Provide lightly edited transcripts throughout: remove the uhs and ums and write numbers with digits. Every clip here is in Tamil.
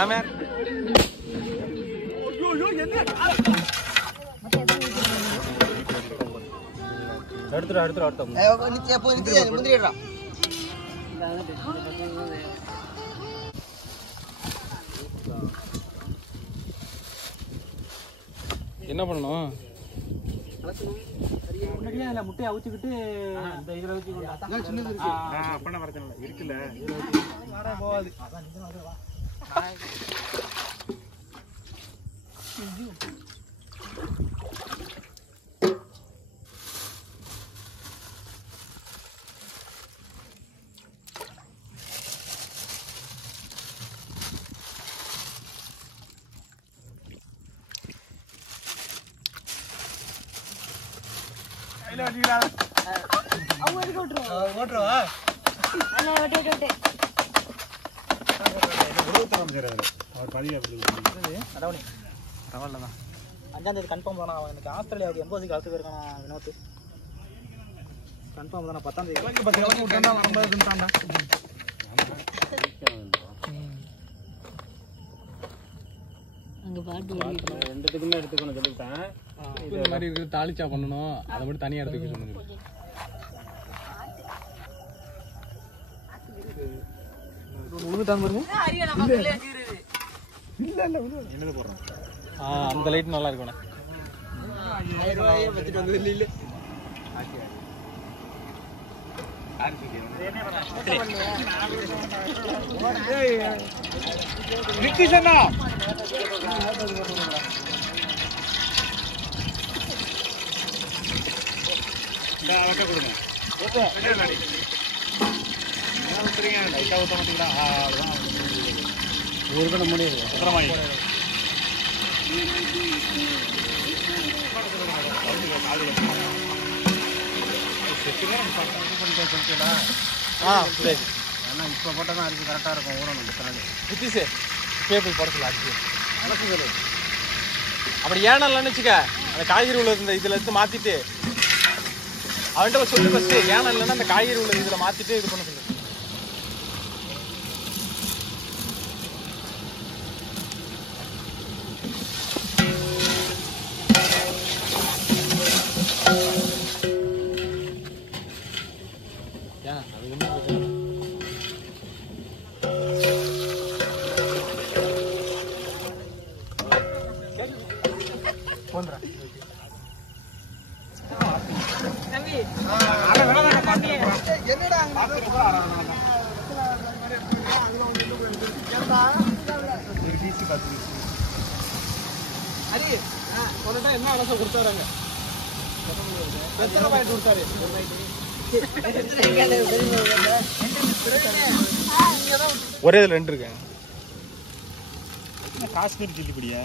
சாமியார் என்ன பண்ணணும்? முட்டையை அவிச்சுக்கிட்டு இந்த இதில் வச்சு அப்பனா பிரச்சனை இல்லை இருக்குல்ல போகாது. அஞ்சாந்தேதி கன்ஃபார்ம் தானா? அவன் எனக்கு ஆஸ்திரேலியாவுக்கு எம்போசிக்கு அழைத்து போயிருக்கானா வினோத்? கன்ஃபார்ம் தானே? 10ஆம் தேதி ரெண்டுத்துக்குமே எடுத்துக்கணும் சொல்லிட்டேன். இது மாதிரி இருக்குது தாளிச்சா பண்ணணும், அதை மட்டும் தனியாக எடுத்துக்க சொன்னது. அந்த லைட் நல்லா இருக்கும். இப்போ போட்டால் தான் அரிசி கரெக்டாக இருக்கும். ஊறணும் புத்திசு பேப்பர் போடல அரிசி அலசுதல். அப்படி ஏனல்லன்னு வச்சுக்க, அந்த காய்கறி உள்ள இந்த இதில் எடுத்து மாற்றிட்டு அவன்கிட்ட சொல்லி ஃபஸ்ட்டு ஏனம் இல்லைன்னா அந்த காய்கறி உள்ள இதில் மாற்றிட்டு இது பண்ண சொல்லு. என்ன அலச கொடுத்தாங்க? கொடுத்தாரு ஒரே இதுல 2 இருக்கு. காஷ்மீர் சில்லிப்படியா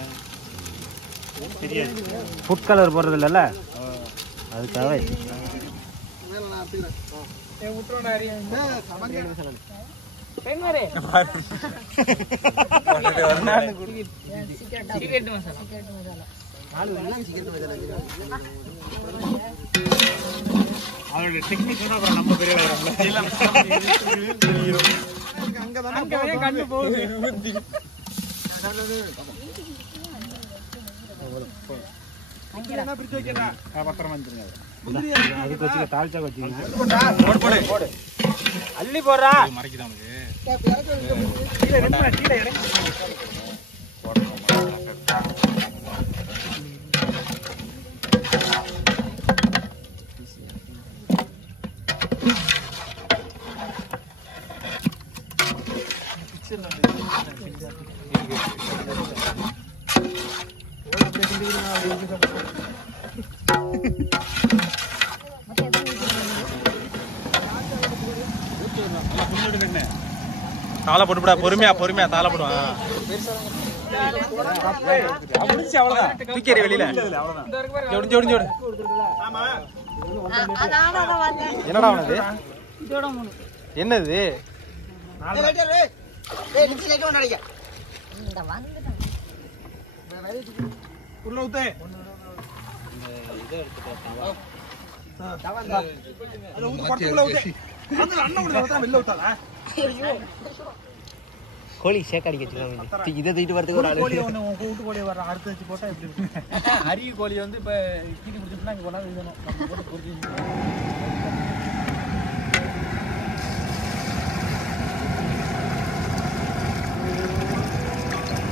தெரியாது. ஃபுட் கலர் போடுறது இல்லைல்ல, அதுக்காக அவரோட டெக்னிக் நம்ம பெரிய கண்டு போகுது. தாழ்ச்சா வச்சுங்க. அள்ளி போடுறா மறைக்குதான் தாளை போட்டுப்படா. பொறுமையா பொறுமையா தாளை போடுவான். தூக்கி வெளியில என்னடா அவனது? என்னது? உள்ள ஊத்து. வெளில ஊத்தாதா? கோழி ஷேக் அடிக்க வச்சுக்கலாம். இதை தூக்கிட்டு வரதுக்கு ஒரு ஆளு. கோழி ஒன்று உன் வீட்டு கோழி வர அடுத்து வச்சு போட்டால் எப்படி இருக்கும்? அரிய கோழி வந்து இப்போ கீழே பிடிச்சிட்டுனா இங்கே கொண்டாந்து விடணும். நம்ம போட்டு பொறுத்து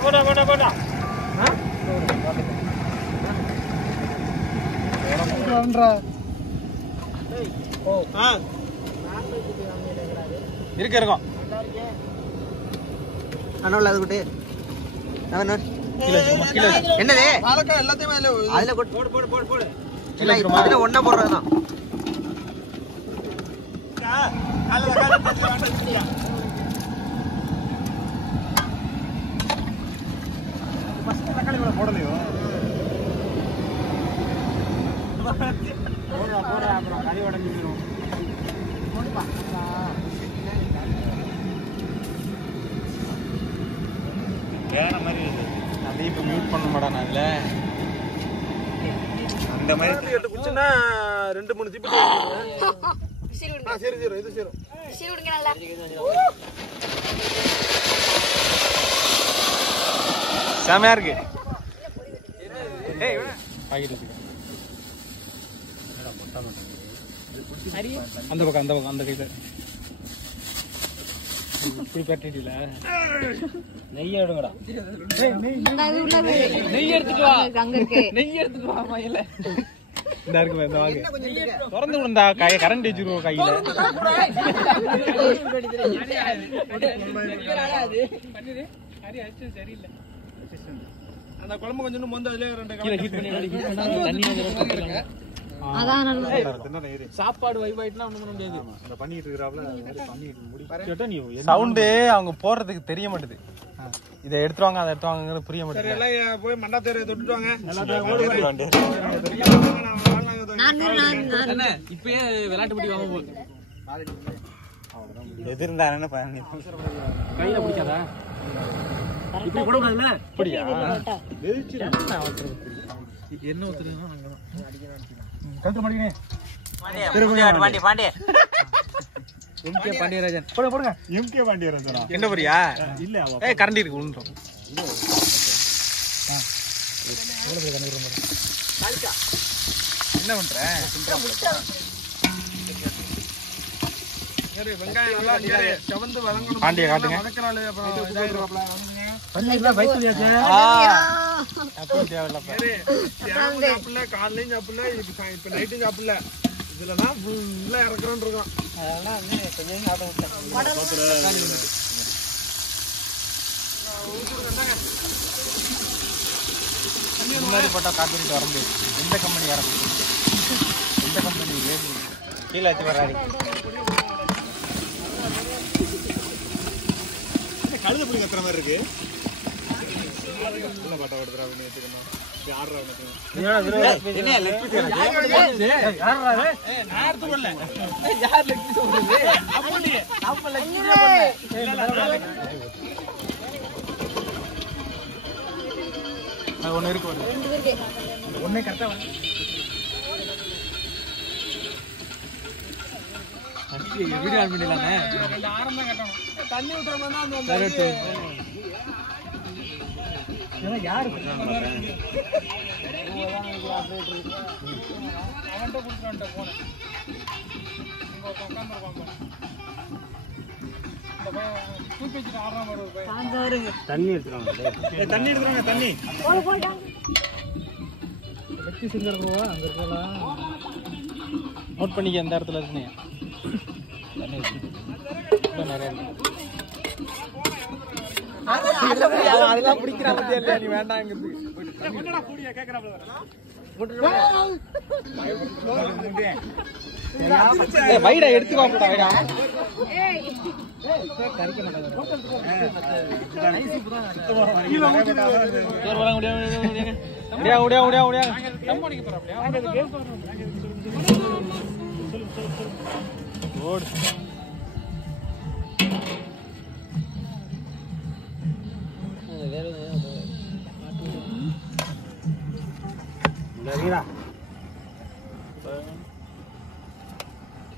போடா போடா போடா. இருக்க இருக்கும் அதுக்கிட்டு என்னது அதுல போடு அதுல ஒன்னா போடுறதுதான். போடலையோ போடுறா அப்புறம் கறி உடஞ்சிடும். வேற மாதிரி அதே இப்போ மியூட் பண்ண மாட்டான் அதில் அந்த மாதிரி குடிச்சுன்னா 2-3 திப்பு சரி இது சேரும். செமையா இருக்கு. பாக்கெட் வச்சுக்க. அந்த பக்கம் அந்த கையில இப்படி பட்டிடல. நெய் எடுங்கடா. நெய் எடுத்துட்டு வா. நெய் எடுத்துட்டு வா மயில. இந்த இருக்குமே இந்த வாங்க. திறந்து விடுடா கரண்ட் வச்சிருவோம் கையில. சரியில்லை. அந்த குழம்பு கொஞ்சம் மொந்த அதுல 2 ஹீட் பண்ணி சாப்பாடு வைவாயிட்டுனா ஒண்ணும் பண்ண முடியாது. அந்த பண்ணிட்டு இருக்கறாப்ல முடி சவுண்ட் அவங்க போடுறதுக்கு தெரிய மாட்டேது. இத எடுத்துவாங்க அதை எடுத்துவாங்கங்கிறது புரிய மாட்டேது. சரி எல்லாம் போய் மண்டா தேரை தொட்டுட்டு வாங்க. அண்ணா இப்பவே விளையாட்டு படி வாங்க போகுது. எது இருந்தானே கையில பிடிக்காதா? இப்படி போட கூடாதுல. அப்படியா? என்ன ஊத்துறீங்க அங்கதான் அடிக்கணும். கவுண்டர் மாடினே. பாண்டி பாண்டி. எம்கே பாண்டியராஜன். போடுங்க. எம்கே பாண்டியராஜனா? என்ன போறியா? இல்ல ஏய் கரண்ட் இருக்கு உள்றோம். எவ்வளவு கரண்ட் இருக்கு? காலிக்கா. என்ன பண்ற? சரி வெங்காயம் நல்லா இங்க செவந்து வதங்கணும். பாண்டிய காட்டுங்க. வதக்கறால அப்புறம் இதாயிடுவாப்ல. பண்ணீங்களா வைக்கலையாச்சே? அப்படி தேவல பாரு. யாரும் சாப்பிடல காலையில சாப்பிடல இப்ப நைட் சாப்பிடல. இதுல தான் ஃபுல்லா இறக்குறோம்னு இருக்கோம். அதனால வந்து கொஞ்சம் சாப்பிட விட்டேன். இந்த மாதிரி போட்டா காப்பிட்டு வர முடியாது. எந்த கம்பெனி வர முடியும்? எந்த கம்பெனி கீழே வச்சு வராது. கழுத புடி கத்துற மாதிரி இருக்கு. என்ன பாட்டா ஓடுறா நீ எடுத்துக்கணும். யாரா உனக்கு? என்ன லெக் பீஸ் யாரா அது? நான் எடுத்து போடல. யார் லெக் பீஸ் ஓடுறது? அப்படி நம்ம லெக் பீஸ் போடல. நான் ஒன்னு இருக்கு வந்து. ஒண்ணே கரெக்ட்டா வந்து. அச்சி வீடியோ ஆன் பண்ணிடலாமே. ரெண்டு ஆரம் தான் கட்டணும். தண்ணி ஊத்துறமா தான் அந்த யாரு அவன்கிட்ட கொடுத்துட்டு போன தூக்கி வச்சுட்டு ஆறாம் தண்ணி எடுத்துருவாங்க. தண்ணி எடுத்துறாங்க. தண்ணி வெட்டி செஞ்சிருக்கோம். அங்க இருக்கலாம் நோட் பண்ணிக்க. எந்த இடத்துல இருக்குன்னு தண்ணி நிறைய இருக்கு. அதெல்லாம் பிடிக்கிற பத்தியா இல்லையா? நீ வேண்டாங்கிறது வைடா எடுத்துக்கோ. வைடா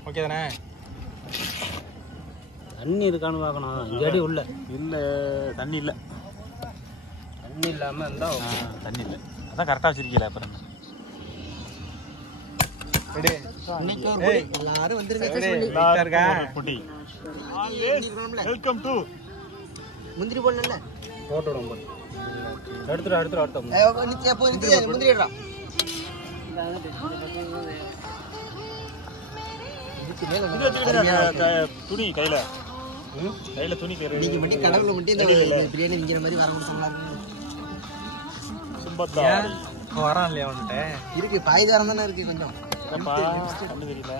ஓகே தானே? தண்ணி இருக்கான்னு பார்க்கணும். இங்கடி உள்ள இல்லை தண்ணி இல்லை. தண்ணி இல்லாம இருந்தா தண்ணி இல்லை. அதான் கரெக்டாக வச்சிருக்கீங்களா அப்புறம் எல்லாரும் வந்துருங்க. வெல்கம் டு முந்திரி போடல போட்டோ ரொம்ப எடுத்துட்டு முந்திரிடுறா. துணி கையில துணி நீங்க மட்டும் கடவுளை மட்டும் இந்த பிரியாணி விங்கிற மாதிரி வர முடியுங்களா? வரான் இல்லையா வந்துட்டு இருக்கு பாய்தாரம் தானே இருக்கு கொஞ்சம். தெரியல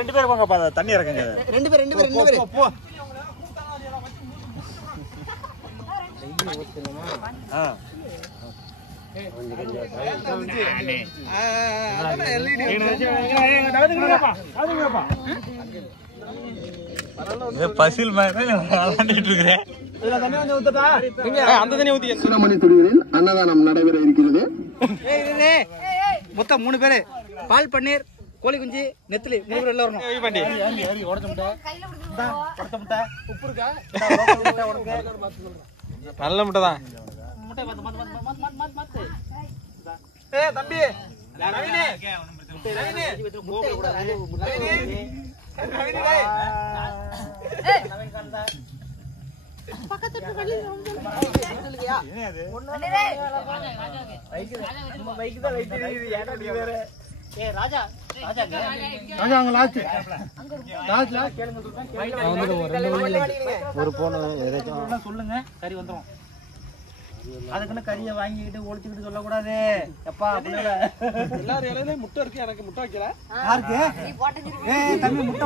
ரெண்டு பேரும் போங்கப்பா தண்ணி இறக்குங்க. ரெண்டு பேர் போ. பசில் அன்னதானம் நடைபெற இருக்கிறது. மொத்தம் 3 பேரு. பால் பன்னீர் கோழி குஞ்சு நெத்திலி 3 பேர் எல்லாம் உப்பு இருக்கா? நல்ல முட்டை தான். தம்பி ஒரு போன சொல்லுங்க கறி வந்துரும். அதுக்குன்னு கறியை வாங்கிக்கிட்டு ஒழிச்சுக்கிட்டு சொல்லக்கூடாது. எப்பா எல்லாரும் இலையிலயும் முட்டை இருக்கு. எனக்கு முட்டை வைக்கிற யாருக்கு தம்பி முட்டை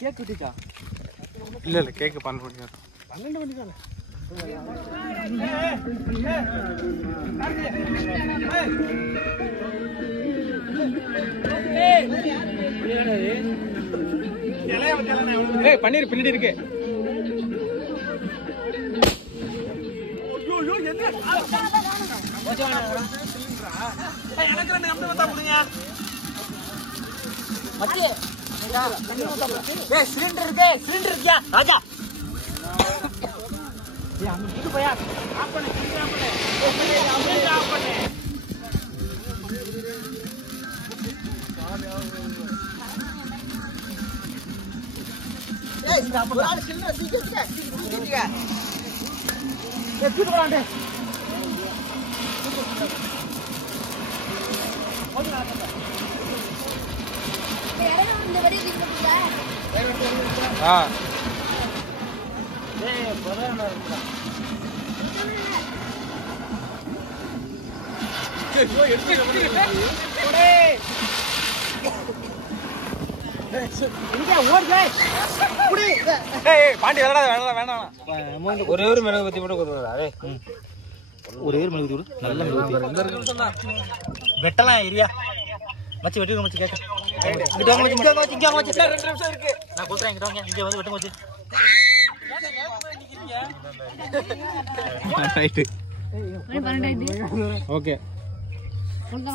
கேக் குட்டிச்சா? இல்ல கேக்கு 12 மணி தானே. பன்னீர் பின்னாடி இருக்கு. சிலிண்டர் இருக்கியா ராஜா? பாண்டி வேணாம். ஒரே ஒரு மிளகு பத்தி மட்டும் கொடுத்துருவாரு. ஒரே ஒரு மிளகு தூள் நல்ல மிளகு வெட்டலாம் ஏரியா மச்சி வெட்டி மச்சி கேட்க. இங்க வாங்க மச்சி 2 நிமிஷம் இருக்கு. நான் கொடுத்துறேன். இங்க வாங்க. இங்க வந்து வெட்டு மச்சி. Right okay. வெட்டுங்க